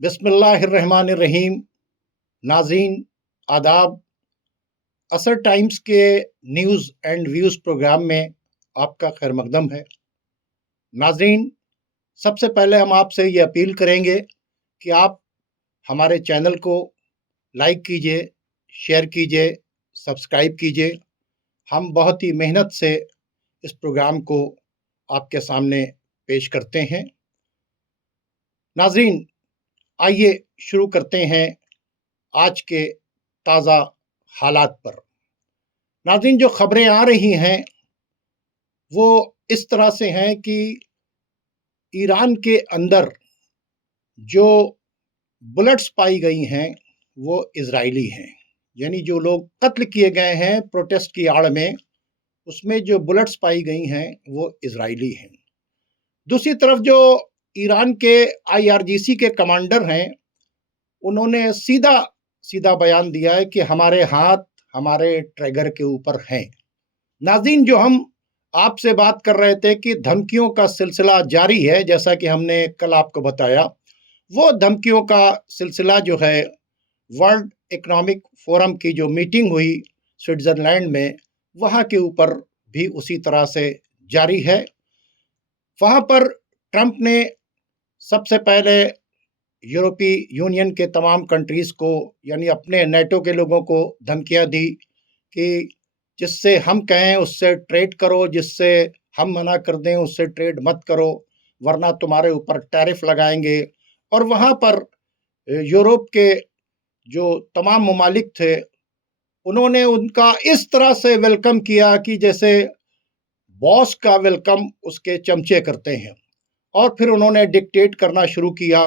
बिस्मिल्लाहिर्रहमानिर्रहीम। नाज़रीन आदाब। असर टाइम्स के न्यूज़ एंड व्यूज़ प्रोग्राम में आपका खैर मकदम है। नाज़रीन, सबसे पहले हम आपसे ये अपील करेंगे कि आप हमारे चैनल को लाइक कीजिए, शेयर कीजिए, सब्सक्राइब कीजिए। हम बहुत ही मेहनत से इस प्रोग्राम को आपके सामने पेश करते हैं। नाज़रीन, आइए शुरू करते हैं आज के ताज़ा हालात पर। नाज़रीन, जो खबरें आ रही हैं वो इस तरह से हैं कि ईरान के अंदर जो बुलेट्स पाई गई हैं वो इजरायली हैं। यानी जो लोग कत्ल किए गए हैं प्रोटेस्ट की आड़ में, उसमें जो बुलेट्स पाई गई हैं वो इजरायली हैं। दूसरी तरफ जो ईरान के आईआरजीसी के कमांडर हैं, उन्होंने सीधा सीधा बयान दिया है कि हमारे हाथ हमारे ट्रैगर के ऊपर हैं। नाज़रीन, जो हम आपसे बात कर रहे थे कि धमकियों का सिलसिला जारी है, जैसा कि हमने कल आपको बताया, वो धमकियों का सिलसिला जो है वर्ल्ड इकोनॉमिक फोरम की जो मीटिंग हुई स्विट्ज़रलैंड में, वहाँ के ऊपर भी उसी तरह से जारी है। वहाँ पर ट्रंप ने सबसे पहले यूरोपीय यूनियन के तमाम कंट्रीज़ को, यानी अपने नेटो के लोगों को धमकियाँ दी कि जिससे हम कहें उससे ट्रेड करो, जिससे हम मना कर दें उससे ट्रेड मत करो, वरना तुम्हारे ऊपर टैरिफ लगाएंगे। और वहाँ पर यूरोप के जो तमाम ममालिक थे, उन्होंने उनका इस तरह से वेलकम किया कि जैसे बॉस का वेलकम उसके चमचे करते हैं। और फिर उन्होंने डिक्टेट करना शुरू किया।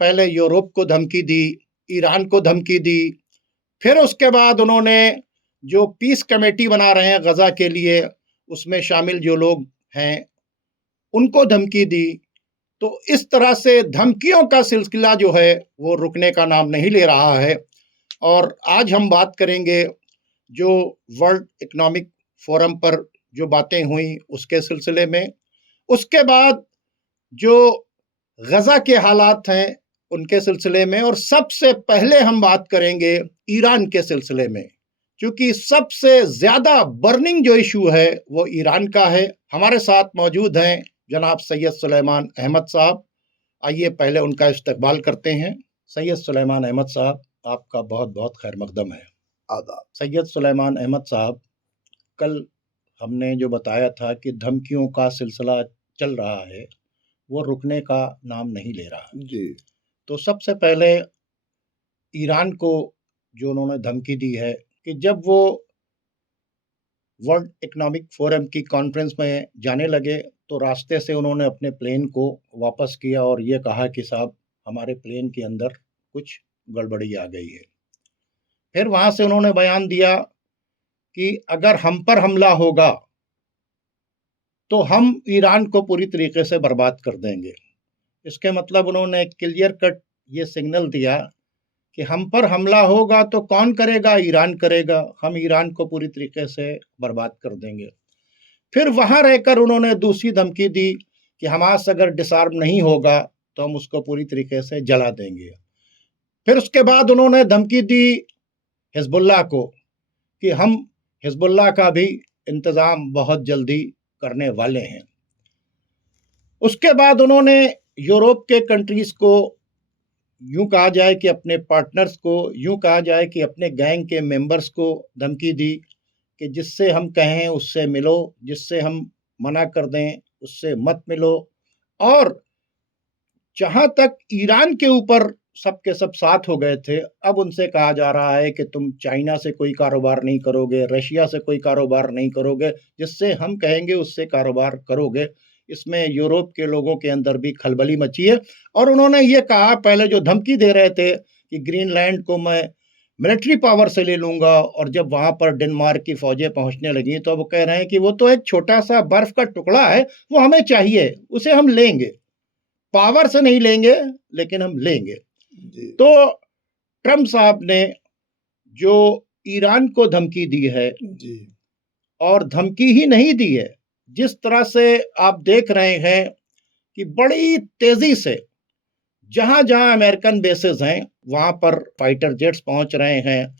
पहले यूरोप को धमकी दी, ईरान को धमकी दी, फिर उसके बाद उन्होंने जो पीस कमेटी बना रहे हैं गज़ा के लिए, उसमें शामिल जो लोग हैं उनको धमकी दी। तो इस तरह से धमकियों का सिलसिला जो है वो रुकने का नाम नहीं ले रहा है। और आज हम बात करेंगे जो वर्ल्ड इकोनॉमिक फोरम पर जो बातें हुई उसके सिलसिले में, उसके बाद जो गज़ा के हालात हैं उनके सिलसिले में, और सबसे पहले हम बात करेंगे ईरान के सिलसिले में, क्योंकि सबसे ज़्यादा बर्निंग जो इशू है वो ईरान का है। हमारे साथ मौजूद हैं जनाब सैयद सुलेमान अहमद साहब। आइए पहले उनका इस्तकबाल करते हैं। सैयद सुलेमान अहमद साहब, आपका बहुत बहुत खैर मकदम है। आदाब। सैयद सुलेमान अहमद साहब, कल हमने जो बताया था कि धमकियों का सिलसिला चल रहा है, वो रुकने का नाम नहीं ले रहा जी। तो सबसे पहले ईरान को जो उन्होंने धमकी दी है कि जब वो वर्ल्ड इकोनॉमिक फोरम की कॉन्फ्रेंस में जाने लगे तो रास्ते से उन्होंने अपने प्लेन को वापस किया और ये कहा कि साहब हमारे प्लेन के अंदर कुछ गड़बड़ी आ गई है। फिर वहाँ से उन्होंने बयान दिया कि अगर हम पर हमला होगा तो हम ईरान को पूरी तरीके से बर्बाद कर देंगे। इसके मतलब उन्होंने क्लियर कट ये सिग्नल दिया कि हम पर हमला होगा तो कौन करेगा? ईरान करेगा। हम ईरान को पूरी तरीके से बर्बाद कर देंगे। फिर वहाँ रहकर उन्होंने दूसरी धमकी दी कि हमास अगर डिसआर्म नहीं होगा तो हम उसको पूरी तरीके से जला देंगे। फिर उसके बाद उन्होंने धमकी दी हिजबुल्लाह को कि हम हिजबुल्लाह का भी इंतज़ाम बहुत जल्दी करने वाले हैं। उसके बाद उन्होंने यूरोप के कंट्रीज़ को, यूँ कहा जाए कि अपने पार्टनर्स को, यूँ कहा जाए कि अपने गैंग के मेंबर्स को धमकी दी कि जिससे हम कहें उससे मिलो, जिससे हम मना कर दें उससे मत मिलो। और जहाँ तक ईरान के ऊपर सब के सब साथ हो गए थे, अब उनसे कहा जा रहा है कि तुम चाइना से कोई कारोबार नहीं करोगे, रशिया से कोई कारोबार नहीं करोगे, जिससे हम कहेंगे उससे कारोबार करोगे। इसमें यूरोप के लोगों के अंदर भी खलबली मची है। और उन्होंने ये कहा, पहले जो धमकी दे रहे थे कि ग्रीनलैंड को मैं मिलिट्री पावर से ले लूंगा, और जब वहाँ पर डेनमार्क की फौजें पहुँचने लगी तो वो कह रहे हैं कि वो तो एक छोटा सा बर्फ का टुकड़ा है, वो हमें चाहिए, उसे हम लेंगे, पावर से नहीं लेंगे लेकिन हम लेंगे। जी। तो ट्रंप साहब ने जो ईरान को धमकी दी है, जी। और धमकी ही नहीं दी है, जिस तरह से आप देख रहे हैं कि बड़ी तेजी से जहां जहां अमेरिकन बेसेस हैं वहां पर फाइटर जेट्स पहुंच रहे हैं,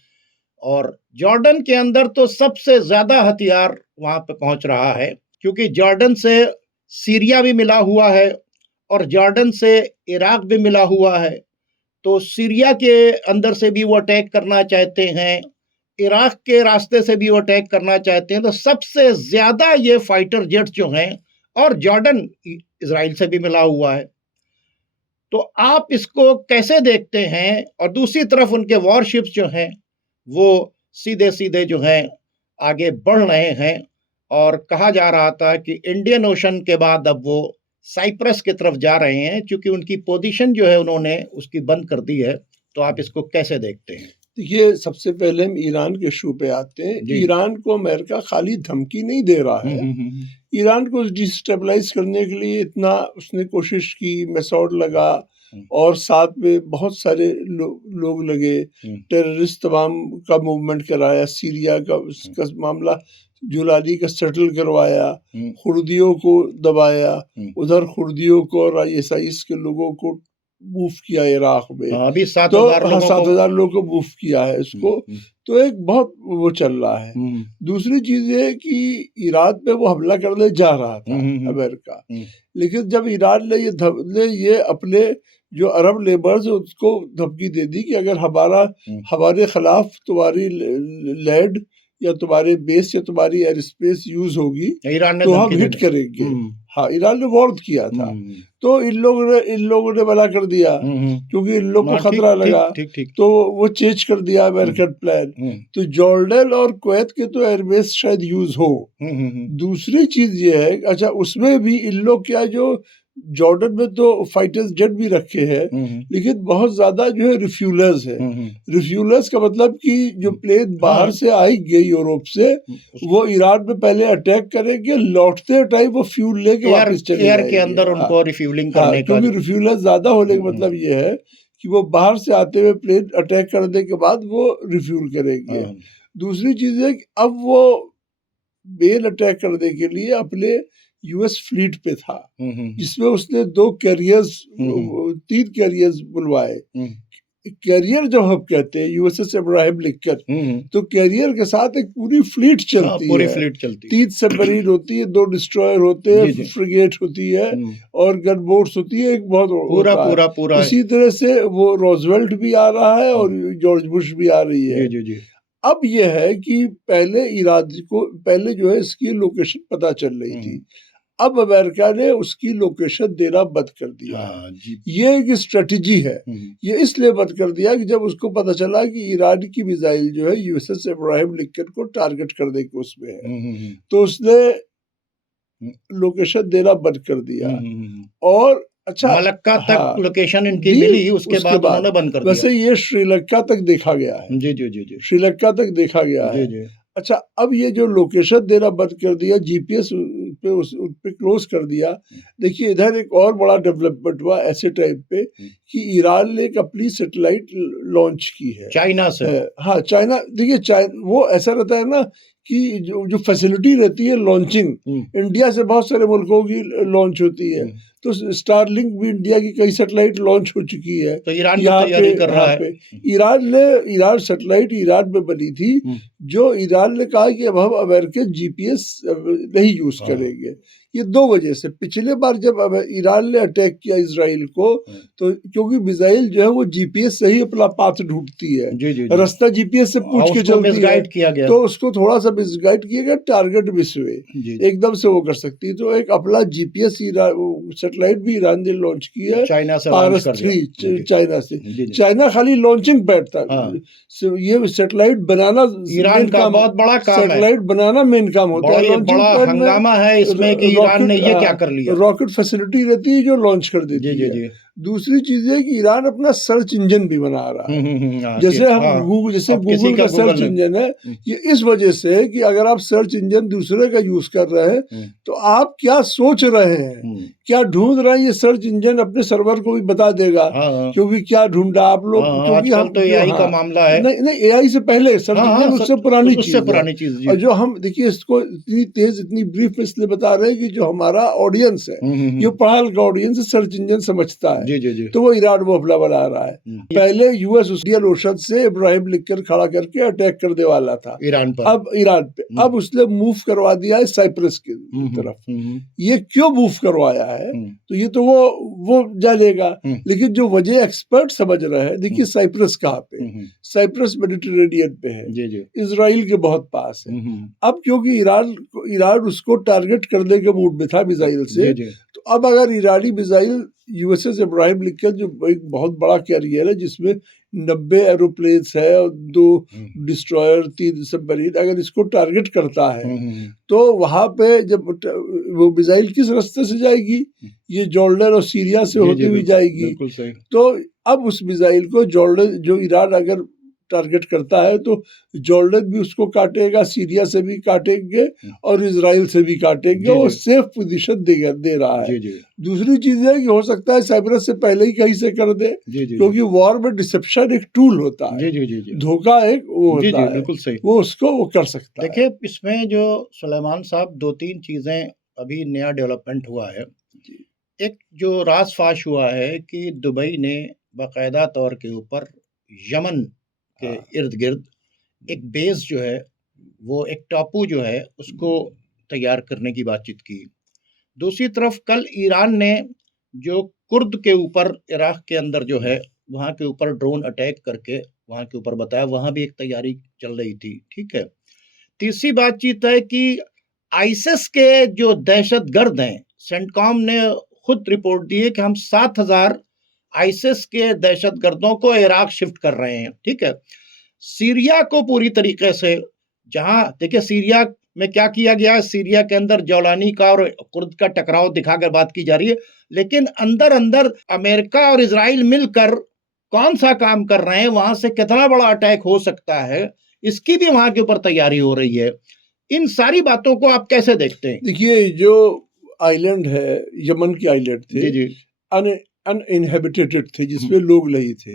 और जॉर्डन के अंदर तो सबसे ज्यादा हथियार वहां पे पहुंच रहा है, क्योंकि जॉर्डन से सीरिया भी मिला हुआ है और जॉर्डन से इराक भी मिला हुआ है। तो सीरिया के अंदर से भी वो अटैक करना चाहते हैं, इराक के रास्ते से भी वो अटैक करना चाहते हैं। तो सबसे ज्यादा ये फाइटर जेट्स जो हैं, और जॉर्डन इजराइल से भी मिला हुआ है। तो आप इसको कैसे देखते हैं? और दूसरी तरफ उनके वॉरशिप्स जो हैं वो सीधे सीधे जो हैं आगे बढ़ रहे हैं, और कहा जा रहा था कि इंडियन ओशन के बाद अब वो साइप्रस की तरफ जा रहे हैं, क्योंकि उनकी पोजीशन जो है उन्होंने उसकी बंद कर दी है। तो आप इसको कैसे देखते हैं? देखिए, सबसे पहले हम ईरान के इशू पे आते हैं। ईरान को अमेरिका खाली धमकी नहीं दे रहा है, ईरान को डिस्टेबलाइज करने के लिए इतना उसने कोशिश की, मेसोड लगा और साथ में बहुत सारे लोग लगे, टेररिस्ट तमाम का मूवमेंट कराया, सीरिया का उसका मामला जुलानी का सेटल करवाया, खुर्दियों को दबाया, उधर खुर्दियों को और आईएसआईएस के लोगों को मूव किया इराक में। अभी 7,000 लोगों को मूव किया है इसको। तो एक बहुत वो चल रहा है। दूसरी चीज ये कि ईरान पे वो हमला करने जा रहा था अमेरिका, लेकिन जब ईरान ने ये अपने जो अरब लेबर्स उसको धमकी दे दी कि अगर हमारे खिलाफ तुम्हारी लैंड या तुम्हारे बेस या तुम्हारी एयर स्पेस यूज होगी तो हम हिट करेंगे। हाँ, ईरान ने वार्न किया था। तो इन लोगों ने मना कर दिया, क्योंकि इन लोगों को खतरा लगा। तो वो चेंज कर दिया अमेरिकन प्लान। तो जॉर्डन और कुवैत के तो एयरबेस शायद यूज हो। दूसरी चीज ये है, अच्छा उसमें भी इन लोग क्या, जो जॉर्डन में तो फाइटर्स जेट भी रखे हैं, लेकिन बहुत ज्यादा जो है रिफ्यूलर्स है। रिफ्यूलर्स का मतलब कि जो प्लेन बाहर से आएंगे यूरोप से, वो ईरान में पहले अटैक करेंगे, लौटते टाइम वो फ्यूल लेके वापस चले जाएंगे। एयर के अंदर उनको रिफ्यूलिंग करने का, क्योंकि रिफ्यूलर्स ज्यादा होने का मतलब ये है कि वो बाहर से आते हुए प्लेन अटैक करने के बाद वो रिफ्यूल करेंगे। दूसरी चीज है कि अब वो मेन अटैक करने के लिए अपने यूएस फ्लीट पे था, जिसमें उसने 3 कैरियर्स बुलवाए। कैरियर जब हम कहते हैं यूएसएस इब्राहिम लिंकन, तो कैरियर के साथ एक पूरी फ्लीट चलती है। 3 सबमरीन होती है, 2 डिस्ट्रॉयर होते हैं, फ्रिगेट होती है और गन बोट्स होती है, एक बहुत पूरा। इसी तरह से वो रोजवेल्ट भी आ रहा है और जॉर्ज बुश भी आ रही है। अब यह है कि पहले जो है इसकी लोकेशन पता चल रही थी, अब अमेरिका ने उसकी लोकेशन देना बंद कर दिया। ये एक स्ट्रेटजी है। ये इसलिए बंद कर दिया कि जब उसको पता चला कि ईरान की मिसाइल जो है यूएसएस इब्राहिम लिंकन को टारगेट करने के उसमें है, तो उसने लोकेशन देना बंद कर दिया। और अच्छा, मलक्का तक लोकेशन इनकी मिली, उसके बाद उन्होंने बंद कर दिया। वैसे ये श्रीलंका तक देखा गया है। जी। श्रीलंका तक देखा गया है। अच्छा, अब ये जो लोकेशन देना बंद कर दिया, जीपीएस पे उस पे क्लोज कर दिया। देखिए, इधर एक और बड़ा डेवलपमेंट हुआ ऐसे टाइम पे कि ईरान ने एक अपनी सैटेलाइट लॉन्च की है चाइना से। हाँ, चाइना, देखिए वो ऐसा रहता है ना कि जो फैसिलिटी रहती है लॉन्चिंग, इंडिया से बहुत सारे मुल्कों की लॉन्च होती है। तो स्टारलिंक भी इंडिया की कई सैटेलाइट लॉन्च हो चुकी है। तो ईरान की तैयारी कर रहा है। ईरान सैटेलाइट ईरान में बनी थी, जो ईरान ने कहा कि अब हम अमेरिकन जीपीएस नहीं यूज करेंगे। ये 2 वजह से। पिछले बार जब ईरान ने अटैक किया इजराइल को, तो क्योंकि मिसाइल जो है वो जीपीएस से ही अपना पाथ ढूंढती है, रास्ता जीपीएस से पूछ के चलती है, किया गया। तो उसको थोड़ा सा मिसगाइड किया गया, टारगेट मिस हुए, एकदम से वो कर सकती है। तो एक अपना जीपीएस सैटेलाइट भी ईरान ने लॉन्च की है, पारस 3 चाइना से। चाइना खाली लॉन्चिंग पैड था, ये सैटेलाइट बनाना ईरान का बहुत बड़ा काम है। सैटेलाइट बनाना मेन काम होता है। बड़ा हंगामा है इसमें कि ईरान ने ये क्या कर लिया। रॉकेट फैसिलिटी रहती है जो लॉन्च कर देती है। दूसरी चीज है कि ईरान अपना सर्च इंजन भी बना रहा है। जैसे हम गूगल का सर्च इंजन है, ये इस वजह से है कि अगर आप सर्च इंजन दूसरे का यूज कर रहे हैं तो आप क्या सोच रहे हैं, क्या ढूंढ रहे हैं, ये सर्च इंजन अपने सर्वर को भी बता देगा। क्योंकि क्या ढूंढा आप लोग, क्योंकि हम तो एआई का मामला है। नहीं, एआई से पहले सर्च इंजन उससे पुरानी चीज है। और जो हम देखिए इसको इतनी तेज, इतनी ब्रीफ में इसलिए बता रहे हैं कि जो हमारा ऑडियंस है, ये पढ़ा लिखा ऑडियंस सर्च इंजन समझता है। जी। तो वो ईरान वो हमला बना रहा है। पहले यूएस इंडियन ओशन से इब्राहिम लिंकन खड़ा करके अटैक करने वाला था ईरान पर, अब ईरान पे। अब उसने मूव करवा दिया है साइप्रस की तरफ। ये क्यों मूव करवाया है तो ये तो वो जानेगा, लेकिन जो वजह एक्सपर्ट समझ रहे हैं, देखिए साइप्रस कहाँ पे, साइप्रस मेडिटेरेनियन पे है, इजराइल के बहुत पास है। अब क्योंकि ईरान उसको टारगेट करने के मूड में था मिसाइल से, तो अब अगर ईरानी मिसाइल यूएसएस इब्राहिम लिंकन जो एक बहुत बड़ा कैरियर है जिसमें 90 एरोप्लेन्स है और 2 डिस्ट्रॉयर, 3 सबमरीन, अगर इसको टारगेट करता है तो वहां पे जब वो मिसाइल किस रास्ते से जाएगी, ये जॉर्डन और सीरिया से होती हुई जाएगी। तो अब उस मिसाइल को जॉर्डन, जो ईरान अगर टारगेट करता है तो जॉर्डन भी उसको काटेगा, सीरिया से भी काटेंगे और इजराइल से भी काटेंगे, और सेफ पोजीशन दे रहा है। दूसरी चीज है कि हो सकता है साइप्रस से पहले ही कहीं से कर दे, क्योंकि वॉर में डिसेप्शन एक टूल होता है, धोखा एक वो होता है, बिल्कुल सही, वो उसको वो कर सकता है। देखिए इसमें जो सुलेमान साहब 2-3 चीजें अभी नया डेवलपमेंट हुआ है। एक जो राज फाश हुआ है कि दुबई ने बाकायदा तौर के ऊपर यमन के इर्द गिर्द एक बेस जो है, वो एक टापू जो है उसको तैयार करने की बातचीत की। दूसरी तरफ कल ईरान ने जो कुर्द के ऊपर इराक के अंदर जो है वहाँ के ऊपर ड्रोन अटैक करके वहाँ के ऊपर बताया, वहाँ भी एक तैयारी चल रही थी। ठीक है। तीसरी बातचीत है कि आईसिस के जो दहशतगर्द हैं, सेंटकॉम ने खुद रिपोर्ट दी है कि हम 7,000 आईसिस के दहशतगर्दों को इराक शिफ्ट कर रहे हैं। ठीक है। सीरिया को पूरी तरीके से, जहां देखिए सीरिया में क्या किया गया है, सीरिया के अंदर जौलानी का और कुर्द का टकराव दिखाकर बात की जा रही है, लेकिन अंदर अंदर अमेरिका और इजराइल मिलकर कौन सा काम कर रहे हैं, वहां से कितना बड़ा अटैक हो सकता है, इसकी भी वहां के ऊपर तैयारी हो रही है। इन सारी बातों को आप कैसे देखते हैं? देखिए जो आइलैंड है, यमन के आइलैंड थे, अनइनहेबिटेटेड थे, जिसमें लोग नहीं थे।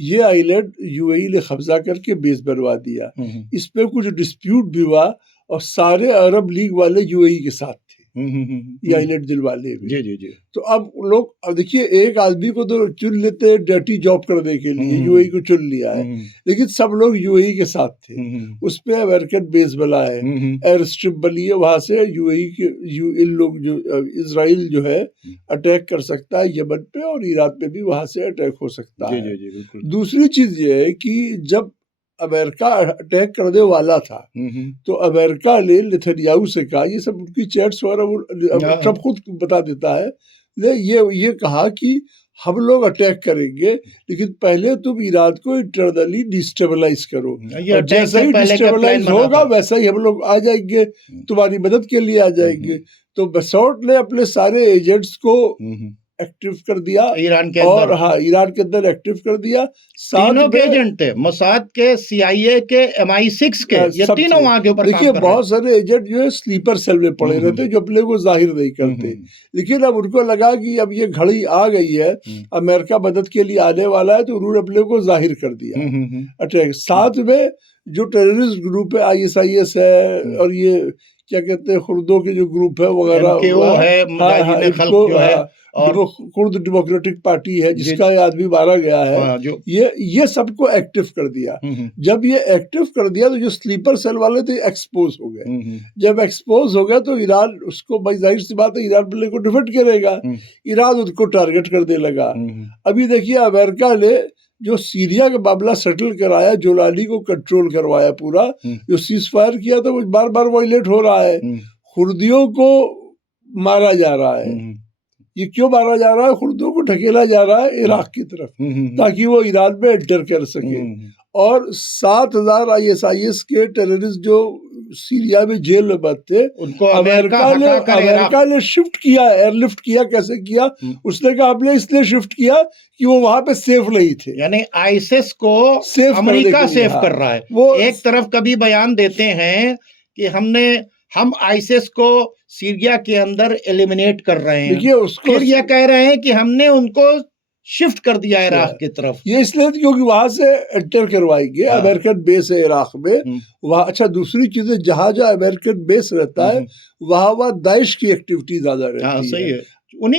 ये आइलैंड यूएई ने कब्जा करके बेस बनवा दिया। इस पे कुछ डिस्प्यूट भी हुआ और सारे अरब लीग वाले यूएई के साथ थे, ये आइलैंड दिलवाले भी। जी। तो अब लोग, अब देखिए एक आदमी को तो चुन लेते हैं डर्टी जॉब करने के लिए, यूएई को चुन लिया है, लेकिन सब लोग यूएई के साथ थे। उस पे अमेरिकन बेस बना है, एयर स्ट्रिप बनी है, वहां से यूएई के इन लोग जो इजराइल जो है अटैक कर सकता है यमन पे, और इराक पे भी वहां से अटैक हो सकता है। दूसरी चीज ये है कि जब अमेरिका अटैक करने वाला था तो अमेरिका ने नेतन्याहू से कहा, ये सब उनकी चैट्स वगैरह सब खुद बता देता है, ये कहा कि हम लोग अटैक करेंगे, लेकिन पहले तुम ईरान को इंटरनली डिस्टेबलाइज करो, और जैसे ही डिस्टेबलाइज होगा वैसा ही हम लोग आ जाएंगे, तुम्हारी मदद के लिए आ जाएंगे। तो बसौट ने अपने सारे एजेंट्स को एक्टिव कर दिया ईरान के अंदर, और ईरान के अंदर एक्टिव कर दिया। तीनों के एजेंट थे, मोसाद के, CIA के, MI6 के, ये तीनों वहां के ऊपर काम कर रहे हैं। देखिए बहुत सारे एजेंट जो है स्लीपर सेल में पड़े रहते, जो अपने को जाहिर नहीं करते, लेकिन अब उनको लगा कि अब ये घड़ी आ गई है, अमेरिका मदद के लिए आने वाला है, तो उन्होंने अपने को जाहिर कर दिया अटैक। साथ में जो टेररिस्ट ग्रुप है, ISIS है, और ये क्या कहते हैं खुर्दों के जो ग्रुप है वगैरह, और कुर्द डेमोक्रेटिक पार्टी है जिसका आदमी मारा गया है, ये सबको एक्टिव कर दिया। जब ये एक्टिव कर दिया तो जो स्लीपर सेल वाले थे एक्सपोज हो गए। जब एक्सपोज हो गया तो ईरान उसको, भाई जाहिर सी बात है ईरान पहले को डिफेंड करेगा, ईरान उनको टारगेट करने लगा। अभी देखिए अमेरिका ने जो सीरिया का मामला सेटल कराया, जोलानी को कंट्रोल करवाया पूरा, जो सीज फायर किया तो वो बार बार वायलेट हो रहा है, खुर्दियों को मारा जा रहा है। ये क्यों मारा जा रहा है? खुर्दों को ढकेला जा रहा है इराक की तरफ, ताकि वो ईरान में एंटर कर सके। और 7,000 ISIS के टेररिस्ट जो सीरिया में जेल में बंद थे, उनको अमेरिका ने शिफ्ट किया, एयरलिफ्ट किया। कैसे किया? उसने कहा हमने इसलिए शिफ्ट किया कि वो वहां पे सेफ नहीं थे। यानी आईसिस को अमेरिका सेफ कर रहा है। वो एक तरफ कभी बयान देते हैं कि हम आईसिस को सीरिया के अंदर एलिमिनेट कर रहे हैं, देखिए उसको फिर यह कह रहे हैं कि हमने उनको शिफ्ट कर दिया इराक की तरफ। ये इसलिए क्योंकि वहां से एंटर करवाएंगे। अमेरिकन बेस है इराक में वहाँ। अच्छा, दूसरी चीजें जहां जहां अमेरिकन बेस रहता है वहां दाइश की एक्टिविटी ज्यादा रहती सही है।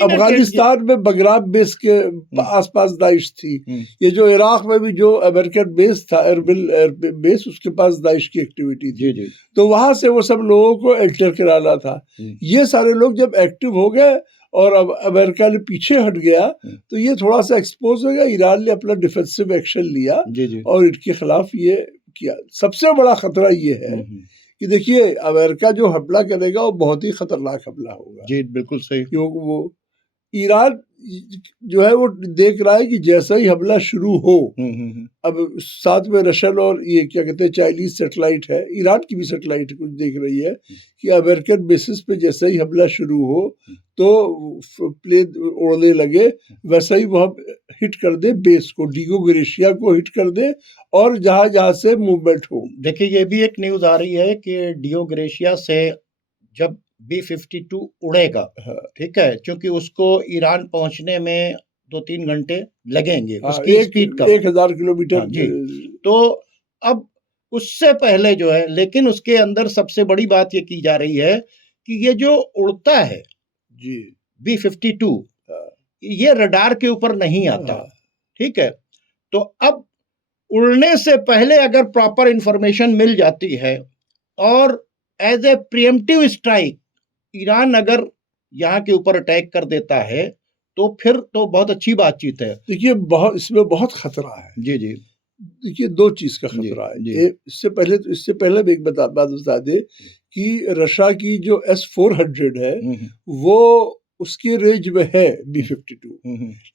अफगानिस्तान में बगराम बेस के आसपास दाइश थी। ये जो इराक में भी जो अमेरिकन बेस था, एयरबिल बेस, उसके पास दाइश की एक्टिविटी थी। तो वहां से वो सब लोगों को एंटर कराना था। ये सारे लोग जब एक्टिव हो गए और अब अमेरिका ने पीछे हट गया तो ये थोड़ा सा एक्सपोज हो गया। ईरान ने अपना डिफेंसिव एक्शन लिया और इनके खिलाफ ये किया। सबसे बड़ा खतरा ये है कि देखिए अमेरिका जो हमला करेगा वो बहुत ही खतरनाक हमला होगा। जी बिल्कुल सही। क्योंकि वो ईरान जो है वो देख रहा है कि जैसा ही हमला शुरू हो, अब साथ में रशियन और ये क्या कहते हैं चाइनीज सैटेलाइट है, ईरान की भी सैटेलाइट कुछ देख रही है कि अमेरिकन बेसिस पे जैसा ही हमला शुरू हो तो प्लेन उड़ने लगे, वैसा ही वो हिट कर दे बेस को, डिगो ग्रेशिया को हिट कर दे और जहां जहां से मूवमेंट हो। देखिए ये भी एक न्यूज आ रही है कि डिगो ग्रेशिया से जब B-52 उड़ेगा, ठीक है, क्योंकि उसको ईरान पहुंचने में 2-3 घंटे लगेंगे, उसकी स्पीड कम 1000 किलोमीटर। जी, तो अब उससे पहले जो है, लेकिन उसके अंदर सबसे बड़ी बात ये की जा रही है कि ये जो उड़ता है जी B-52 ये रडार के ऊपर नहीं आता, ठीक है। तो अब उड़ने से पहले अगर प्रॉपर इंफॉर्मेशन मिल जाती है और as a pre-emptive strike Iran अगर यहाँ के ऊपर अटैक कर देता है तो फिर तो बहुत अच्छी बातचीत है। देखिए इसमें बहुत खतरा है। जी जी। देखिए दो चीज का खतरा है। इससे पहले भी एक बात बता दे कि रशिया की जो S-400 है वो उसकी रेंज में है B-52,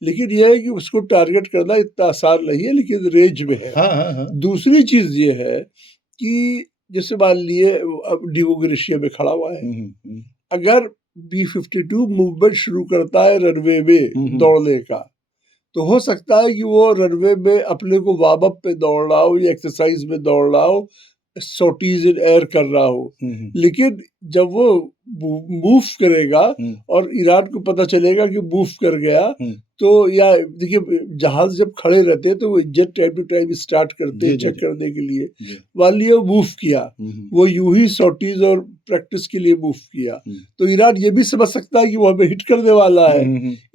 लेकिन यह है कि उसको टारगेट करना इतना आसान नहीं है, लेकिन रेंज में है। हाँ। दूसरी चीज ये है कि जैसे मान लिए अब डिगो ग्रेशिया में खड़ा हुआ है, अगर B-52 मूवमेंट शुरू करता है रनवे में दौड़ने का, तो हो सकता है कि वो रनवे में अपने को वार्म अप पे दौड़ रहा हो या एक्सरसाइज में दौड़ रहा हो, सॉर्टीज इन एयर कर रहा हो, लेकिन जब वो मूव करेगा और ईरान को पता चलेगा कि मूव कर गया, तो या देखिए जहाज जब खड़े रहते हैं तो वो engine time to time start करते हैं चेक करने के लिए। मान लिया मूव किया, वो यूं ही सॉर्टीज और प्रैक्टिस के लिए मूव किया, तो ईरान ये भी समझ सकता है कि वो हमें हिट करने वाला है,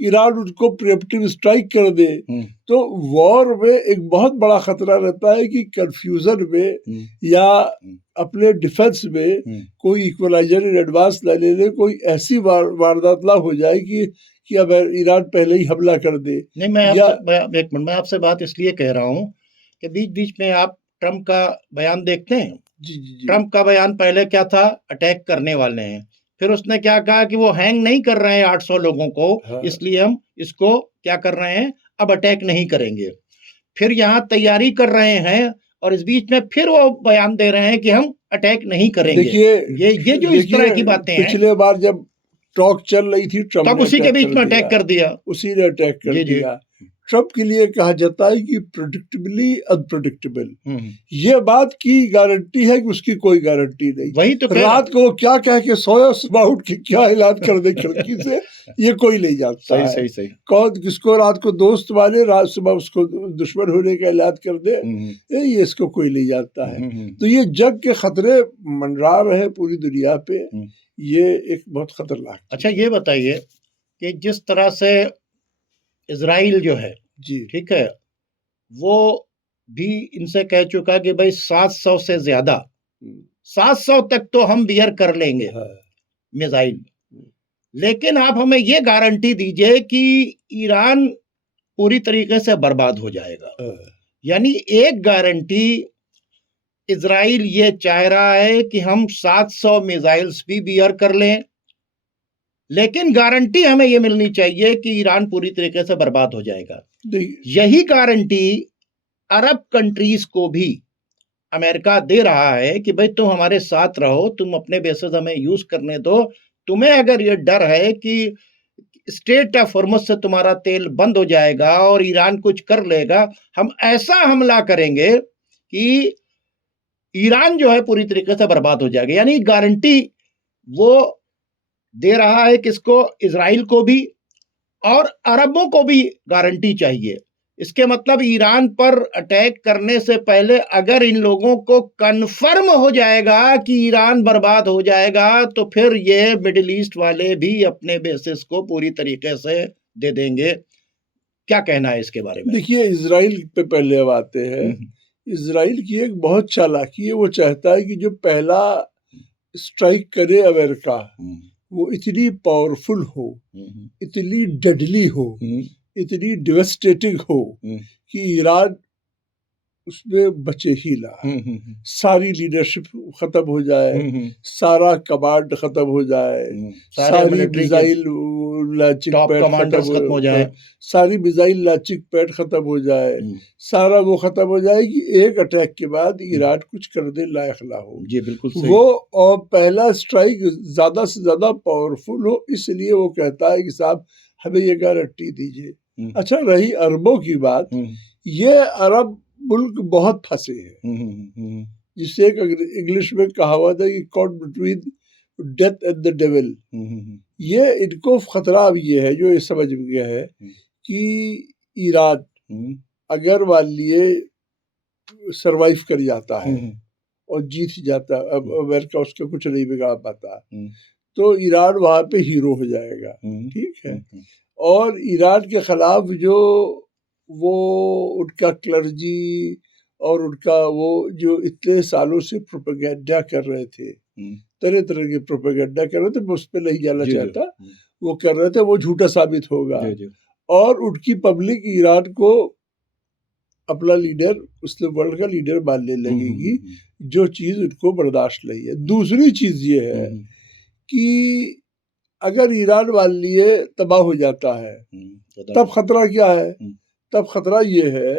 ईरान उनको प्रिएम्प्टिव स्ट्राइक कर दे। तो वॉर में एक बहुत बड़ा खतरा रहता है कि कंफ्यूजन में या अपने डिफेंस में कोई इक्वलाइजर इन एडवांस न ले ले, कोई ऐसी वारदात ना हो जाए कि अब ईरान पहले ही हमला कर दे। नहीं, मैं आपसे बात इसलिए कह रहा हूँ कि बीच बीच में आप ट्रम्प का बयान देखते हैं। जी। ट्रम्प का बयान पहले क्या था, अटैक करने वाले हैं, फिर उसने क्या कहा कि वो हैंग नहीं कर रहे हैं 800 लोगों को, इसलिए हम इसको क्या कर रहे हैं, अब अटैक नहीं करेंगे। फिर यहाँ तैयारी कर रहे हैं और इस बीच में फिर वो बयान दे रहे हैं कि हम अटैक नहीं करेंगे। ये जो इस तरह की बातें हैं, पिछले बार जब टॉक चल रही थी ट्रम्प तब उसी के बीच में अटैक कर दिया, उसी ने अटैक कर दिया। ट्रम्प के लिए कहा जाता है कि प्रेडिक्टेबली अनप्रेडिक्टेबल। ये बात की गारंटी है कि उसकी कोई गारंटी नहीं। वही तो रात को वो क्या कह के सोया, सुबह उठ के क्या ऐलान कर दे खिड़की से, ये कोई नहीं जानता। सही। कौन किसको रात को दोस्त माने, रात सुबह उसको दुश्मन होने का ऐलान कर दे, ये इसको कोई नहीं जानता है। तो ये जंग के खतरे मंडरा रहे पूरी दुनिया पे, ये एक बहुत खतरनाक। अच्छा ये बताइए कि जिस तरह से इजराइल जो है, जी ठीक है, वो भी इनसे कह चुका कि भाई 700 से ज्यादा 700 तक तो हम बियर कर लेंगे मिसाइल, लेकिन आप हमें ये गारंटी दीजिए कि ईरान पूरी तरीके से बर्बाद हो जाएगा। यानी एक गारंटी इजराइल ये चाह रहा है कि हम 700 मिसाइल्स भी बियर कर लें, लेकिन गारंटी हमें यह मिलनी चाहिए कि ईरान पूरी तरीके से बर्बाद हो जाएगा। यही गारंटी अरब कंट्रीज को भी अमेरिका दे रहा है कि भाई तुम हमारे साथ रहो, तुम अपने बेसिस हमें यूज करने दो। तुम्हें अगर ये डर है कि स्ट्रेट ऑफ हॉर्मुज से तुम्हारा तेल बंद हो जाएगा और ईरान कुछ कर लेगा, हम ऐसा हमला करेंगे कि ईरान जो है पूरी तरीके से बर्बाद हो जाएगा। यानी गारंटी वो दे रहा है किसको? इजराइल को भी और अरबों को भी गारंटी चाहिए। इसके मतलब ईरान पर अटैक करने से पहले अगर इन लोगों को कंफर्म हो जाएगा कि ईरान बर्बाद हो जाएगा, तो फिर ये मिडिल ईस्ट वाले भी अपने बेसिस को पूरी तरीके से दे देंगे। क्या कहना है इसके बारे में? देखिए, इजराइल पे पहले अब आते हैं। इजराइल की एक बहुत चालाकी है, वो चाहता है कि जो पहला स्ट्राइक करे अमेरिका, वो इतनी पावरफुल हो, इतनी डेडली हो, इतनी डिवास्टेटिंग हो कि ईरान उसमें बचे ही ना। सारी लीडरशिप खत्म हो जाए, सारा कमांड खत्म हो जाए, सारी मिसाइल लॉन्चिंग पैड खत्म हो जाए, सारी मिसाइल लॉन्चिंग पैड खत्म हो जाए, सारा वो खत्म हो जाए कि एक अटैक के बाद ईरान कुछ करने लायक ना हो। जी बिल्कुल सही। वो और पहला स्ट्राइक ज्यादा से ज्यादा पावरफुल हो, इसलिए वो कहता है कि साहब हमें ये गारंटी दीजिए। अच्छा, रही अरबों की बात, ये अरब मुल्क बहुत फंसे हैं, जिससे एक इंग्लिश में कहावत है कि caught between death and the devil. ये इनको खतरा अब ये है, जो ये समझ गया है कि ईरान अगर मान लिए सरवाइव कर जाता है और जीत जाता है, अब अमेरिका उसका कुछ नहीं बिगाड़ पाता, तो ईरान वहां पे हीरो हो जाएगा। ठीक है। और ईरान के खिलाफ जो वो उनका क्लर्जी और उनका वो जो इतने सालों से प्रोपेगेंडा कर रहे थे, तरह तरह के प्रोपेगेंडा कर रहे थे, मैं उस पर नहीं जाना चाहता, वो कर रहे थे, वो झूठा साबित होगा। और उनकी पब्लिक ईरान को अपना लीडर, उसने वर्ल्ड का लीडर मानने लगेगी, जो चीज उनको बर्दाश्त नहीं है। दूसरी चीज ये है कि अगर ईरान मान लिए तबाह हो जाता है, तब खतरा क्या है? तब खतरा ये है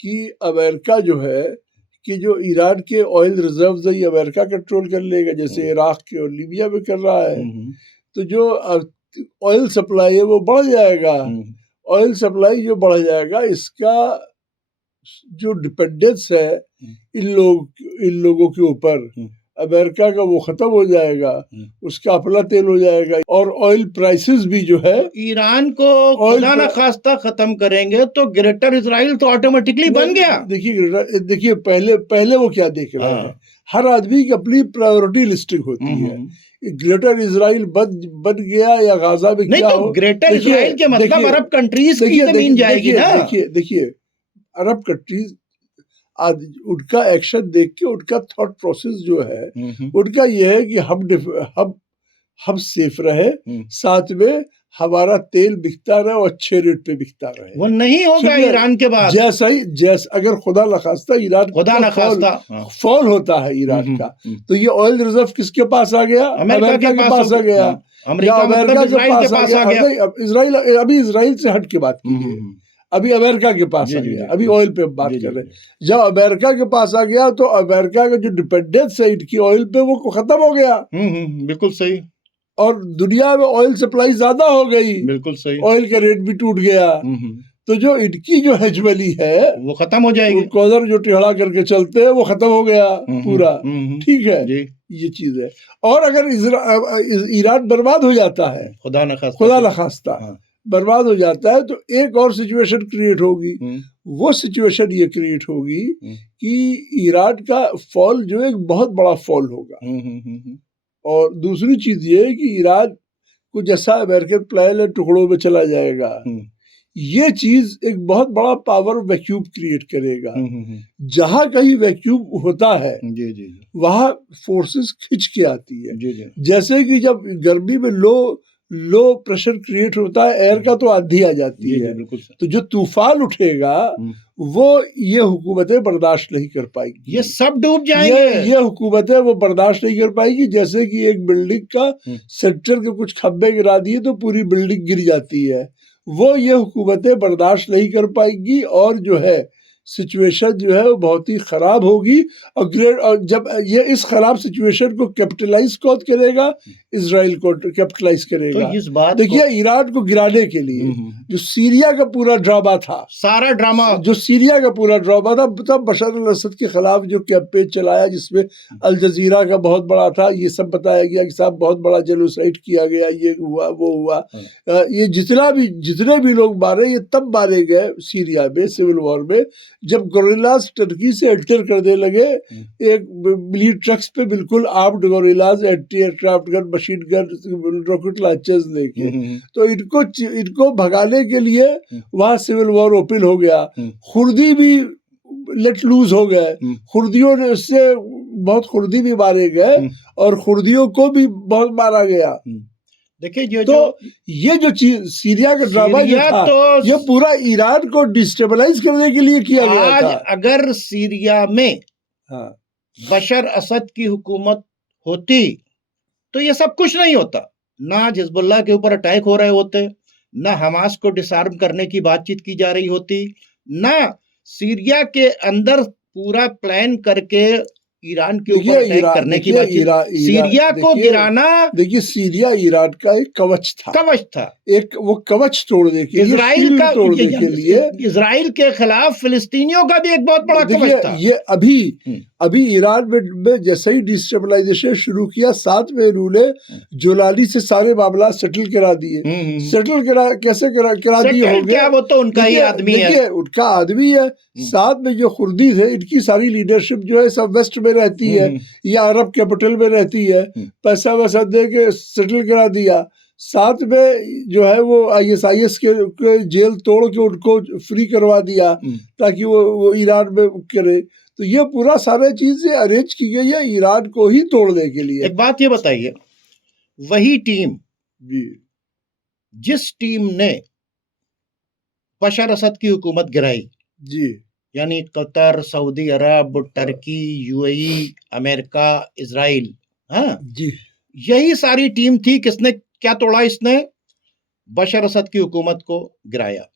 कि अमेरिका जो है कि जो ईरान के ऑयल रिजर्व्स है, ये अमेरिका कंट्रोल कर लेगा, जैसे इराक के और लीबिया में कर रहा है। तो जो ऑयल सप्लाई है वो बढ़ जाएगा। ऑयल सप्लाई जो बढ़ जाएगा, इसका जो डिपेंडेंस है इन लोगों के ऊपर, अमेरिका का, वो खत्म हो जाएगा, उसका अपना तेल हो जाएगा। और ऑयल प्राइसेस भी जो है, ईरान को खुदा न खास्ता खत्म करेंगे तो ग्रेटर इजराइल तो ऑटोमेटिकली बन गया। देखिए पहले वो क्या देख रहे हैं, हर आदमी की अपनी प्रायोरिटी लिस्टिंग होती है। ग्रेटर इजराइल बन गया या गाजा में क्या हो, ग्रेटर इजराइल के मतलब अरब कंट्रीज की जमीन जाएगी ना। देखिए अरब कंट्रीज उनका एक्शन देख के, उनका थॉट प्रोसेस जो है, उनका यह है कि हम सेफ रहे, साथ में हमारा तेल बिकता रहे और अच्छे रेट पे बिकता रहे। वो नहीं होगा ईरान के बाद। जैसा अगर खुदा न खास्ता ईरान फॉल होता है ईरान का, तो ये ऑयल रिजर्व किसके पास आ गया? अमेरिका के पास आ गया, अमेरिका के पास आ गया। इजराइल, अभी इजराइल से हट के बात कीजिए, अभी अमेरिका के पास आ गया। अभी ऑयल पे बात कर रहे हैं। जब अमेरिका के पास आ गया तो अमेरिका का जो डिपेंडेंस है इनकी ऑयल पे, वो खत्म हो गया। बिल्कुल सही। और दुनिया में ऑयल सप्लाई ज्यादा हो गई, बिल्कुल सही। ऑयल का रेट भी टूट गया, तो जो इनकी जो हेजमनी है वो खत्म हो जाएगी। कोदर जो टेढ़ा करके चलते हैं वो खत्म हो गया पूरा। ठीक है, ये चीज है। और अगर ईरान बर्बाद हो जाता है, खुदा न खास्ता बर्बाद हो जाता है, तो एक और सिचुएशन क्रिएट होगी। वो सिचुएशन ये क्रिएट होगी कि ईरान का फॉल जो एक बहुत बड़ा फॉल होगा। और दूसरी चीज ये है कि ईरान को जैसा अमेरिकन प्लान है टुकड़ों में चला जाएगा। ये चीज एक बहुत बड़ा पावर वैक्यूम क्रिएट करेगा। जहां कहीं वैक्यूम होता है वहां फोर्सेस खिंच के आती है। जैसे कि जब गर्मी में लो प्रेशर क्रिएट होता है एयर का, तो आंधी आ जाती है। तो जो तूफान उठेगा वो ये हुकूमतें बर्दाश्त नहीं कर पाएगी, ये सब डूब जाएंगे। ये हुकूमतें वो बर्दाश्त नहीं कर पाएगी। जैसे कि एक बिल्डिंग का सेंटर के कुछ खंबे गिरा दिए तो पूरी बिल्डिंग गिर जाती है, वो ये हुकूमतें बर्दाश्त नहीं कर पाएगी। और जो है सिचुएशन जो है वो बहुत ही खराब होगी। और जब ये इस खराब सिचुएशन को कैपिटलाइज कौन करेगा? इजराइल को कैपिटलाइज तो करेगा। इस बात देखिए ईरान को गिराने के लिए जो सीरिया का पूरा ड्रामा था, सारा ड्रामा जो सीरिया का पूरा ड्रामा था, तब बशर अल असद के खिलाफ जो कैंपेन चलाया जिसमें अल जजीरा का बहुत बड़ा था, ये सब बताया गया कि साहब बहुत बड़ा जेनोसाइड किया गया, ये हुआ वो हुआ। ये जितने भी लोग मारे, ये तब मारे गए सीरिया में सिविल वॉर में जब गोरिल्लाज टर्की से एंटर करने लगे। एक मिली ट्रक्स पे बिल्कुल armed gorillas, anti aircraft gun, machine gun, rocket launchers लेके, तो इनको भगाने के लिए वहां सिविल वॉर ओपन हो गया। खुर्दी भी लेट लूज हो गए, खुर्दियों ने उससे बहुत खुर्दी भी मारे गए और खुर्दियों को भी बहुत मारा गया। देखिए तो ये जो चीज सीरिया का ड्रामा जो था, तो ये पूरा ईरान को डिस्टेबलाइज करने के लिए किया गया था। अगर सीरिया में बशर असद की हुकूमत होती तो ये सब कुछ नहीं होता। ना हिजबुल्लाह के ऊपर अटैक हो रहे होते, ना हमास को डिसआर्म करने की बातचीत की जा रही होती, ना सीरिया के अंदर पूरा प्लान करके ईरान के ऊपर अटैक करने की बातचीत। सीरिया को गिराना, देखिए सीरिया ईरान का एक कवच था, एक वो कवच तोड़ने के लिए, इजराइल का तोड़ने के लिए, इजराइल के खिलाफ फिलिस्तीनियों का भी एक बहुत बड़ा कवच था। ये अभी ईरान में जैसे ही डिस्टेबलाइजेशन शुरू किया, 7 में इन्होंने जोलानी से सारे मामला सेटल करा दिए। कैसे करा दिए होंगे? क्या वो तो उनका ही आदमी है, उनका आदमी है। साथ में जो खुर्दी थे, इनकी सारी लीडरशिप जो है सब वेस्ट में रहती है या अरब कैपिटल में रहती है, पैसा वैसा दे के सेटल करा दिया। साथ में जो है वो ISIS के जेल तोड़ के उनको फ्री करवा दिया ताकि वो ईरान में करे। तो ये पूरा सारे चीजें अरेंज की गई है ईरान को ही तोड़ने के लिए। एक बात ये बताइए, वही टीम जिस टीम ने बशर असद की हुकूमत गिराई जी, यानी कतर, सऊदी अरब, टर्की, UAE, अमेरिका, इजराइल, हाँ जी, यही सारी टीम थी। किसने क्या तोड़ा? इसने बशर असद की हुकूमत को गिराया,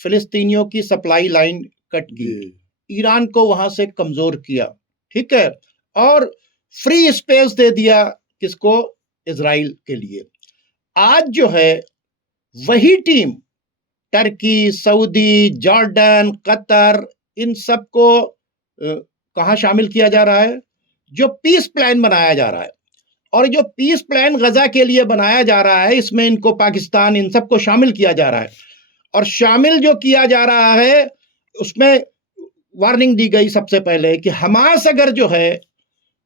फिलिस्तीनियों की सप्लाई लाइन कट की, ईरान को वहां से कमजोर किया, ठीक है, और फ्री स्पेस दे दिया किसको? इजराइल के लिए। आज जो है वही team Turkey, Saudi, Jordan, Qatar, इन सबको कहां शामिल किया जा रहा है? जो पीस प्लान बनाया जा रहा है, और जो पीस प्लान गजा के लिए बनाया जा रहा है, इसमें इनको पाकिस्तान, इन सबको शामिल किया जा रहा है। और शामिल जो किया जा रहा है उसमें वार्निंग दी गई सबसे पहले कि हमास अगर जो है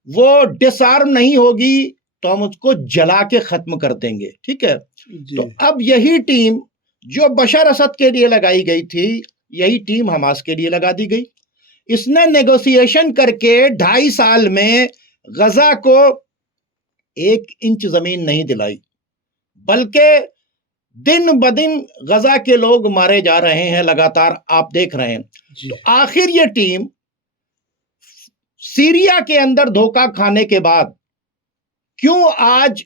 वो डिसआर्म नहीं होगी तो हम उसको जला के खत्म कर देंगे, ठीक है। तो अब यही टीम जो बशर असद के लिए लगाई गई थी, यही टीम हमास के लिए लगा दी गई। इसने नेगोशिएशन करके 2.5 साल में गजा को 1 इंच जमीन नहीं दिलाई, बल्कि दिन ब दिन गजा के लोग मारे जा रहे हैं, लगातार आप देख रहे हैं। तो आखिर ये टीम सीरिया के अंदर धोखा खाने के बाद क्यों आज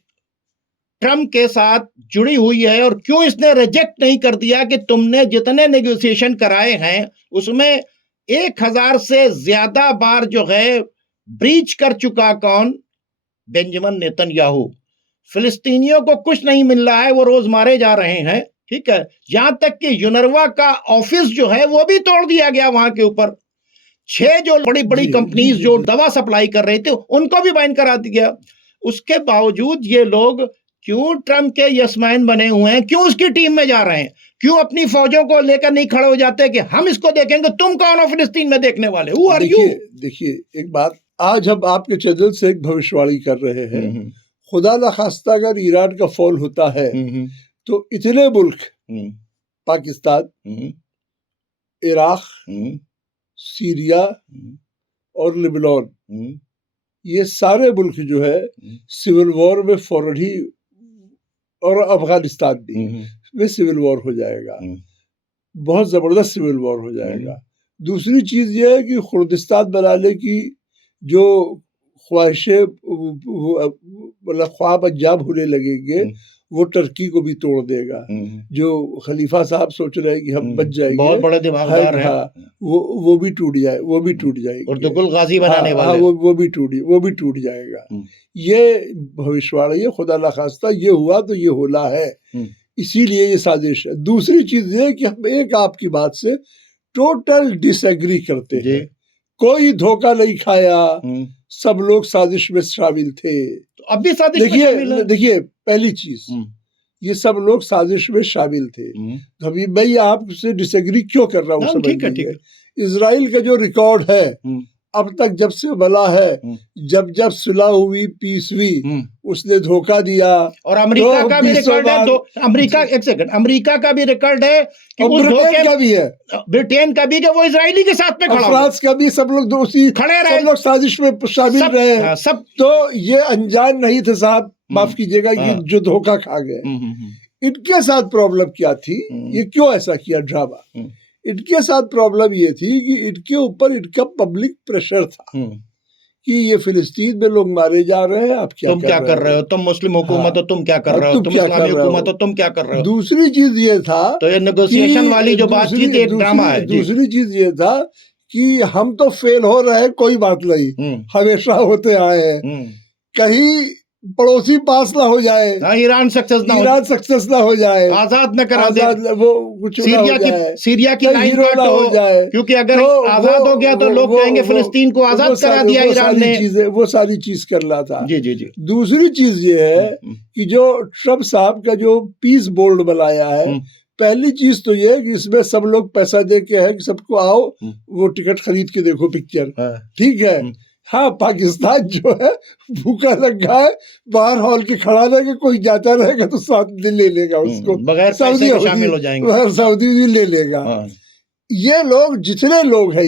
ट्रम्प के साथ जुड़ी हुई है, और क्यों इसने रिजेक्ट नहीं कर दिया कि तुमने जितने नेगोशिएशन कराए हैं उसमें 1000 से ज्यादा बार जो है ब्रीच कर चुका कौन? Benjamin Netanyahu. फिलिस्तीनियों को कुछ नहीं मिल रहा है, वो रोज मारे जा रहे हैं, ठीक है। यहां तक कि यूनरवा का ऑफिस जो है वो भी तोड़ दिया गया वहां के ऊपर। 6 जो बड़ी बड़ी कंपनीज जो दवा सप्लाई कर रही थी उनको भी बैन करा दिया। उसके बावजूद ये लोग क्यों ट्रम्प के यसमैन बने हुए हैं? क्यों उसकी टीम में जा रहे हैं? क्यों अपनी फौजों को लेकर नहीं खड़े हो जाते कि हम इसको देखेंगे, तुम कौन हो फिलिस्तीन में देखने वाले? Who are you? देखिए एक बात, आज हम आपके चैनल से एक भविष्यवाणी कर रहे हैं, खुदा न खास्ता अगर ईरान का फॉल होता है तो इतने मुल्क, पाकिस्तान, इराक, सीरिया और लेबनान, ये सारे मुल्क जो है सिविल वॉर में फौरन ही, और अफगानिस्तान भी में सिविल वॉर हो जाएगा, बहुत जबरदस्त सिविल वॉर हो जाएगा। दूसरी चीज ये है कि खुर्दिस्तान बनाने की जो ख्वाहिशें मतलब ख्वाब अंजाम होने लगेंगे, वो टर्की को भी तोड़ देगा। जो खलीफा साहब सोच रहे हैं कि हम बच जाएंगे, बहुत बड़े दिमागदार हैं, हाँ, वो भी टूट जाएगी, पुर्तगाल गाजी बनाने हाँ, वाले, वो भी टूट जाएगा। ये भविष्यवाणी है, खुदा न खास्ता ये हुआ तो ये होला है, इसीलिए ये साजिश है। दूसरी चीज ये कि हम एक आपकी बात से टोटल डिसएग्री करते हैं, कोई धोखा नहीं खाया, सब लोग साजिश में शामिल थे। तो अब भी साजिश में शामिल है। देखिए पहली चीज, ये सब लोग साजिश में शामिल थे। तो अभी मैं आपसे डिसएग्री क्यों कर रहा हूँ, समझिए। इजराइल का जो रिकॉर्ड है अब तक जब से बना है, जब सुलह हुई, पीस हुई, उसने धोखा दिया। और अमेरिका का भी रिकॉर्ड है, अमेरिका का भी रिकॉर्ड है कि उस धोखे का भी है, ब्रिटेन का भी, कि वो इजरायली के साथ में खड़ा, फ्रांस का भी, सब लोग दोषी खड़े रहे, सब लोग साजिश में शामिल रहे, सब। तो ये अनजान नहीं थे साहब, माफ कीजिएगा, ये जो धोखा खा गए। इनके साथ प्रॉब्लम क्या थी, ये क्यों ऐसा किया ड्रामा? इनके साथ प्रॉब्लम ये थी कि इनके ऊपर इनका पब्लिक प्रेशर था कि ये फिलिस्तीन में लोग मारे जा रहे हैं, आप तुम क्या कर रहे हो, तुम मुस्लिम हुकूमत हो, तुम क्या कर रहे हो, तुम इस्लामी हुकूमत हो, तुम क्या कर रहे हो। दूसरी चीज ये था, तो ये नेगोशिएशन वाली जो बात थी, एक ड्रामा है। दूसरी चीज ये था कि हम तो फेल हो रहे हैं, कोई बात नहीं, हमेशा होते आए हैं, कहीं पड़ोसी पास ना हो जाए, ईरान सक्सेस ना हो जाए, आजाद न करा दे, वो कुछ सीरिया की लाइन काट हो जाए, क्योंकि अगर आजाद हो गया तो लोग कहेंगे फिलिस्तीन को आजाद करा दिया ईरान ने। वो सारी चीज कर रहा था। जी। दूसरी चीज ये है कि जो ट्रम्प साहब का जो पीस बोर्ड बनाया है, पहली चीज तो ये कि इसमें सब लोग पैसा दे के है कि सबको आओ वो टिकट खरीद के देखो पिक्चर, ठीक है। हाँ, पाकिस्तान जो है भूखा लगा है, बाहर हॉल के खड़ा रहेगा, कोई जाता रहेगा तो साथ ले लेगा उसको, बगैर पैसे के शामिल हो जाएंगे, सऊदी भी ले लेगा। ये लोग जितने लोग हैं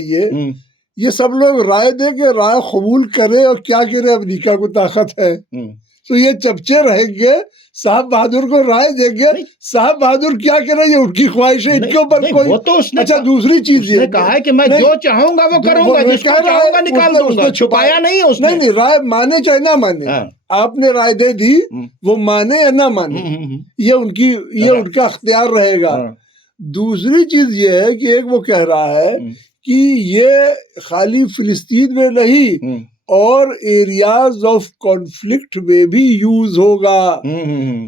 ये सब लोग राय दे के राय कबूल करे और क्या करे, अमेरिका को ताकत है तो ये चपचे रहेंगे, साहब बहादुर को राय देंगे, साहब बहादुर क्या करेंगे, उनकी ख्वाहिश है, इनके ऊपर कोई। तो उसने अच्छा, दूसरी चीज ये कहा है कि मैं जो चाहूंगा वो करूंगा, जिसको चाहूंगा निकाल दूंगा, छुपाया नहीं है उसने। नहीं, राय माने चाहे ना माने, आपने राय दे दी, वो माने या ना माने, ये उनका अख्तियार रहेगा। दूसरी चीज ये है कि एक वो कह रहा है कि ये खाली फिलिस्तीन में नहीं और एरियाज ऑफ कॉन्फ्लिक्ट में भी यूज होगा।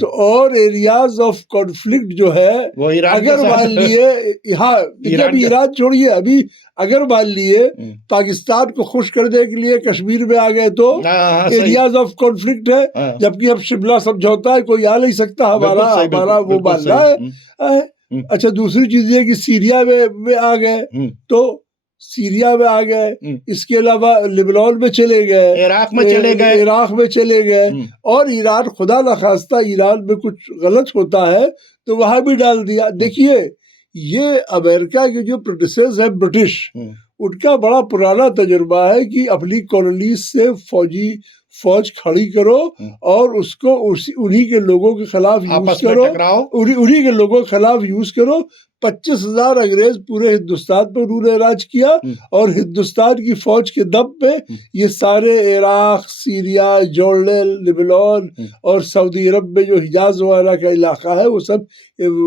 तो और एरियाज ऑफ कॉन्फ्लिक्ट जो है, वो अगर मान लिए, हाँ अभी ईरान छोड़िए, अभी अगर मान लिए पाकिस्तान को खुश करने के लिए कश्मीर में आ गए तो एरियाज ऑफ कॉन्फ्लिक्ट है, जबकि अब शिमला समझौता है, कोई आ नहीं सकता, हमारा वो मानना है। अच्छा, दूसरी चीज ये कि सीरिया में आ गए तो सीरिया में आ गए, इसके अलावा लिबनान में चले गए, इराक में चले गए, और ईरान, खुदा न खास्ता ईरान में कुछ गलत होता है तो वहां भी डाल दिया। देखिए, ये अमेरिका के जो प्रोड्यूसर्स है ब्रिटिश, उनका बड़ा पुराना तजुर्बा है कि अपनी कॉलोनीज से फौज खड़ी करो और उसको उन्हीं के लोगों के खिलाफ यूज करो, उन्हीं के लोगों के खिलाफ यूज करो। 25,000 अंग्रेज पूरे हिंदुस्तान पर उन्होंने राज किया और हिंदुस्तान की फौज के दम पे ये सारे इराक, सीरिया, जॉर्डन, लिबनान और सऊदी अरब में जो हिजाज वगैरह का इलाका है वो सब,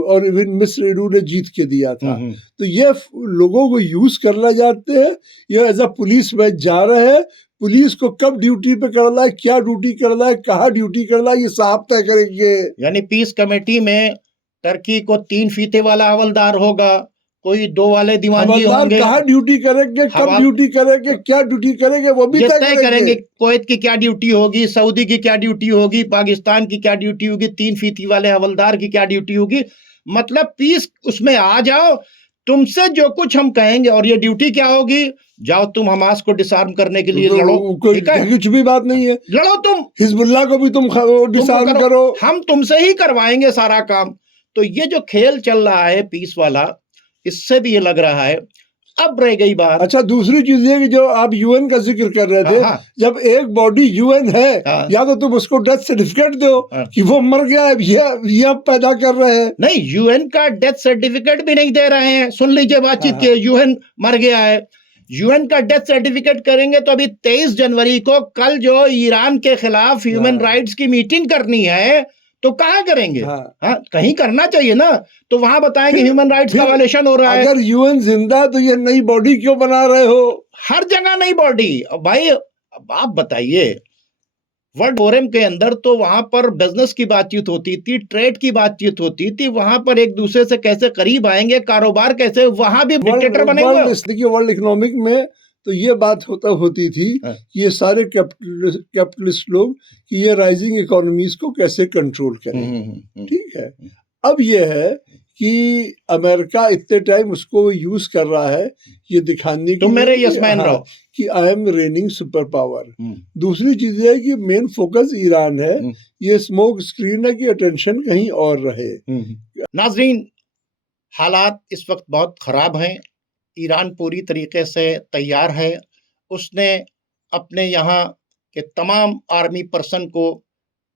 और इवन मिस्र इन्होंने जीत के दिया था। तो ये लोगों को यूज करना चाहते हैं, ये एज अ पुलिस में जा रहे हैं। पुलिस को कब ड्यूटी पे करना है, क्या ड्यूटी करना है, कहाँ ड्यूटी करना है, ये साहब तय करेंगे। यानी पीस कमेटी में टर्की को 3 फीते वाला हवलदार होगा, कोई 2 वाले दीवानजी होंगे, कहाँ ड्यूटी करेंगे, कब ड्यूटी करेंगे, क्या ड्यूटी करेंगे, वो भी तय करेंगे। कुवैत की क्या ड्यूटी होगी, सऊदी की क्या ड्यूटी होगी, पाकिस्तान की क्या ड्यूटी होगी, 3 फीती वाले हवलदार की क्या ड्यूटी होगी। मतलब पीस उसमें आ जाओ, तुमसे जो कुछ हम कहेंगे, और ये ड्यूटी क्या होगी, जाओ तुम हमास को डिसआर्म करने के लिए लड़ो, कुछ भी बात नहीं है, लड़ो तुम, हिजबुल्लाह को भी तुम डिसआर्म करो, हम तुमसे ही करवाएंगे सारा काम। तो ये जो खेल चल रहा है पीस वाला, इससे भी ये लग रहा है। अब रह गई बात, अच्छा, दूसरी चीज ये कि जो आप यूएन का जिक्र कर रहे थे, जब एक बॉडी यूएन है, या तो तुम उसको डेथ सर्टिफिकेट दो कि वो मर गया है, ये पैदा कर रहे हैं। नहीं, यूएन का डेथ सर्टिफिकेट भी नहीं दे रहे हैं। सुन लीजिए बातचीत के, यूएन मर गया है, यूएन का डेथ सर्टिफिकेट करेंगे तो अभी 23 जनवरी को कल जो ईरान के खिलाफ ह्यूमन राइट्स की मीटिंग करनी है तो कहाँ करेंगे? हाँ, कहीं करना चाहिए ना। तो वहां बताएं कि ह्यूमन राइट्स का वायलेशन हो रहा है। अगर यूएन जिंदा तो ये नई बॉडी क्यों बना रहे हो? हर जगह नई बॉडी। भाई आप बताइए, वर्ल्ड फोरम के अंदर तो वहां पर बिजनेस की बातचीत होती थी, ट्रेड की बातचीत होती थी, वहां पर एक दूसरे से कैसे करीब आएंगे, कारोबार कैसे, वहां भी डिक्टेटर बने हुए। वर्ल्ड इकोनॉमिक में तो ये बात होती थी ये सारे कैपिटलिस्ट लोग कि ये राइजिंग इकोनॉमीज को कैसे कंट्रोल करें। ठीक है, अब ये है कि अमेरिका इतने टाइम उसको यूज कर रहा है ये दिखाने तुम मेरे यजमान रहो कि I am raining super power. दूसरी चीज है कि मेन फोकस ईरान है, ये स्मोक स्क्रीन है कि अटेंशन कहीं और रहे। नाजरीन, हालात इस वक्त बहुत खराब हैं। ईरान पूरी तरीके से तैयार है। उसने अपने यहाँ के तमाम आर्मी पर्सन को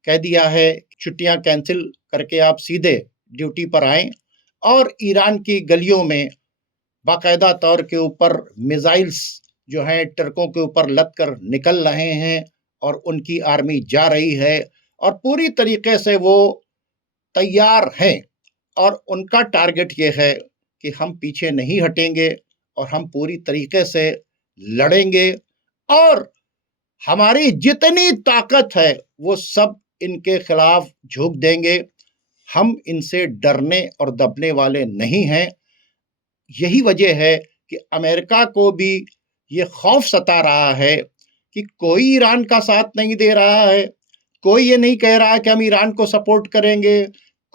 कह दिया है छुट्टियां कैंसिल करके आप सीधे ड्यूटी पर आएं, और ईरान की गलियों में बाकायदा तौर के ऊपर मिसाइल्स जो हैं ट्रकों के ऊपर लद कर निकल रहे हैं और उनकी आर्मी जा रही है और पूरी तरीके से वो तैयार हैं। और उनका टारगेट ये है कि हम पीछे नहीं हटेंगे और हम पूरी तरीके से लड़ेंगे और हमारी जितनी ताकत है वो सब इनके खिलाफ झोंक देंगे। हम इनसे डरने और दबने वाले नहीं हैं। यही वजह है कि अमेरिका को भी ये खौफ सता रहा है कि कोई ईरान का साथ नहीं दे रहा है, कोई ये नहीं कह रहा है कि हम ईरान को सपोर्ट करेंगे,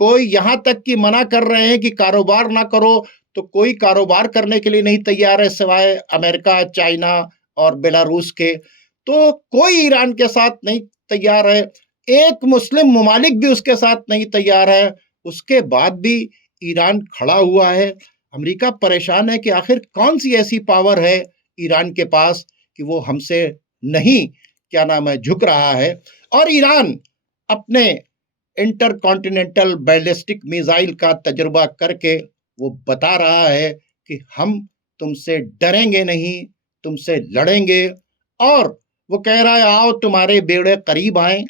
कोई यहाँ तक कि मना कर रहे हैं कि कारोबार ना करो, तो कोई कारोबार करने के लिए नहीं तैयार है सिवाय अमेरिका, चाइना और बेलारूस के। तो कोई ईरान के साथ नहीं तैयार है, एक मुस्लिम ममालिक भी उसके साथ नहीं तैयार है। उसके बाद भी ईरान खड़ा हुआ है। अमेरिका परेशान है कि आखिर कौन सी ऐसी पावर है ईरान के पास कि वो हमसे नहीं झुक रहा है। और ईरान अपने इंटरकॉन्टिनेंटल बैलिस्टिक मिसाइल का तजुर्बा करके वो बता रहा है कि हम तुमसे डरेंगे नहीं, तुमसे लड़ेंगे। और वो कह रहा है आओ तुम्हारे बेड़े करीब आए,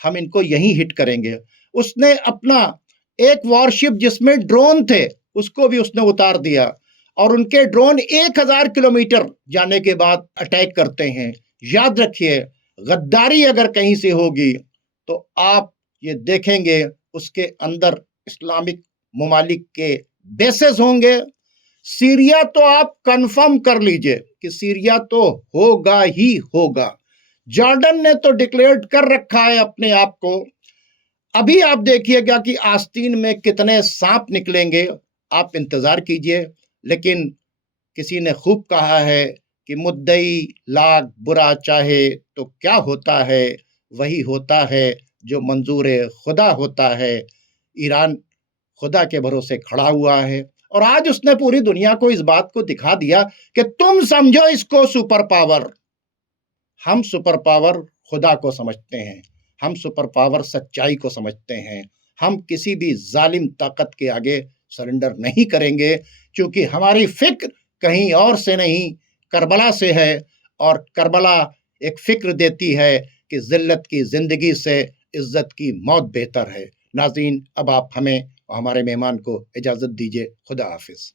हम इनको यहीं हिट करेंगे। उसने अपना एक वॉरशिप जिसमें ड्रोन थे उसको भी उसने उतार दिया और उनके ड्रोन 1000 किलोमीटर जाने के बाद अटैक करते हैं। याद रखिए, गद्दारी अगर कहीं से होगी तो आप ये देखेंगे उसके अंदर इस्लामिक ममालिक के बेसेस होंगे। सीरिया तो आप कंफर्म कर लीजिए कि सीरिया तो होगा ही होगा। जॉर्डन ने तो डिक्लेयर कर रखा है अपने आप को। अभी आप देखिएगा कि आस्तीन में कितने सांप निकलेंगे, आप इंतजार कीजिए। लेकिन किसी ने खूब कहा है कि मुद्दई लाख बुरा चाहे तो क्या होता है, वही होता है जो मंजूर खुदा होता है। ईरान खुदा के भरोसे खड़ा हुआ है और आज उसने पूरी दुनिया को इस बात को दिखा दिया कि तुम समझो इसको सुपर पावर। हम सुपर पावर खुदा को समझते हैं, हम सुपर पावर सच्चाई को समझते हैं। हम किसी भी जालिम ताकत के आगे सरेंडर नहीं करेंगे, क्योंकि हमारी फिक्र कहीं और से नहीं, करबला से है। और करबला एक फिक्र देती है कि जिल्लत की जिंदगी से इज्जत की मौत बेहतर है। नाज़रीन, अब आप हमें और हमारे मेहमान को इजाज़त दीजिए। खुदा हाफिज़।